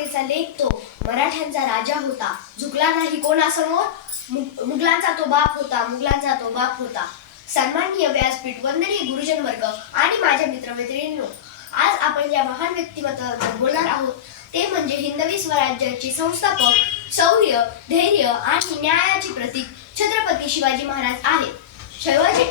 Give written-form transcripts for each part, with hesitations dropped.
मातेचा लेक तो मराठ्यांचा राजा होता, झुकला नाही कोणासमोर. मुघलांचा तो बाप होता, मुघलांचा तो बाप होता. सन्माननीय व्यासपीठ, वंदनीय गुरुजन वर्ग आणि माझ्या मित्रमैत्रिणींनो, आज आपण ज्या महान व्यक्तिमत्वाबद्दल बोलणार आहोत ते म्हणजे हिंदवी स्वराज्याचे संस्थापक, शौर्य, धैर्य आणि न्यायाचे प्रतीक छत्रपती शिवाजी महाराज आहेत.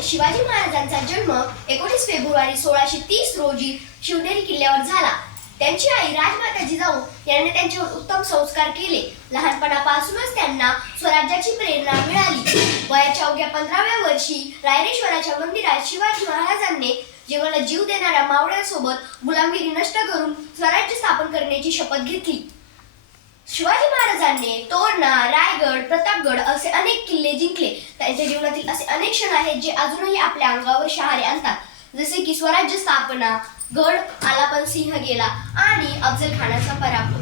शिवाजी महाराजांचा जन्म 19 फेब्रुवारी 1630 रोजी शिवनेरी किल्ल्यावर झाला. त्यांची आई राजमाता जिजाऊ यांनी त्यांच्यावर उत्तम संस्कार केले. लहानपणापासूनच त्यांना स्वराज्याची प्रेरणा मिळाली. वयाच्या अवघ्या 15व्या वर्षी रायरेश्वराच्या मंदिरात शिवाजी महाराजांनी जीवाला जीव देणाऱ्या मावळ्यांसोबत गुलामगिरी नष्ट करून स्वराज्य स्थापन करण्याची शपथ घेतली. शिवाजी महाराजांनी तोरणा, रायगड, प्रतापगड असे अनेक किल्ले जिंकले. त्यांच्या जीवनातील असे अनेक क्षण आहेत जे अजूनही आपल्या अंगावर शहारे आणतात, जसे की स्वराज्य स्थापना, गड आला पण सिंह गेला आणि अफजल खानाचा पराभव.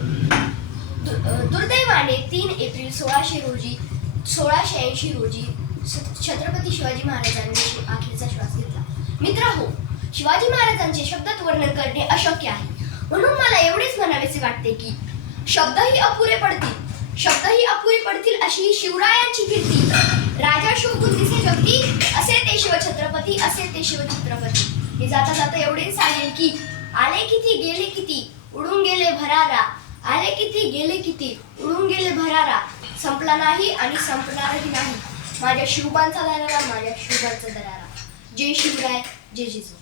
दुर्दैवाने 3 एप्रिल 1680 रोजी छत्रपती शिवाजी महाराजांनी अखेरचा श्वास घेतला. मित्रहो, शिवाजी महाराजांचे शब्दात वर्णन करणे अशक्य आहे, म्हणून मला एवढेच म्हणावेसे वाटते की शब्दही अपुरे पडतील अशी शिवरायांची कीर्ती. राजा शोभून दिसे जगती, असे ते शिवछत्रपती, असे ते शिवछत्रपती. मी जाता जाता एवढेच सांगेन की आले किती गेले किती उडून गेले भरारा, आले किती गेले किती उडून गेले भरारा, संपला नाही आणि संपणारही नाही माझ्या शिवबांचा दरारा, माझ्या शिवबांचा दरारा. जय शिवराय, जय जिजाऊ.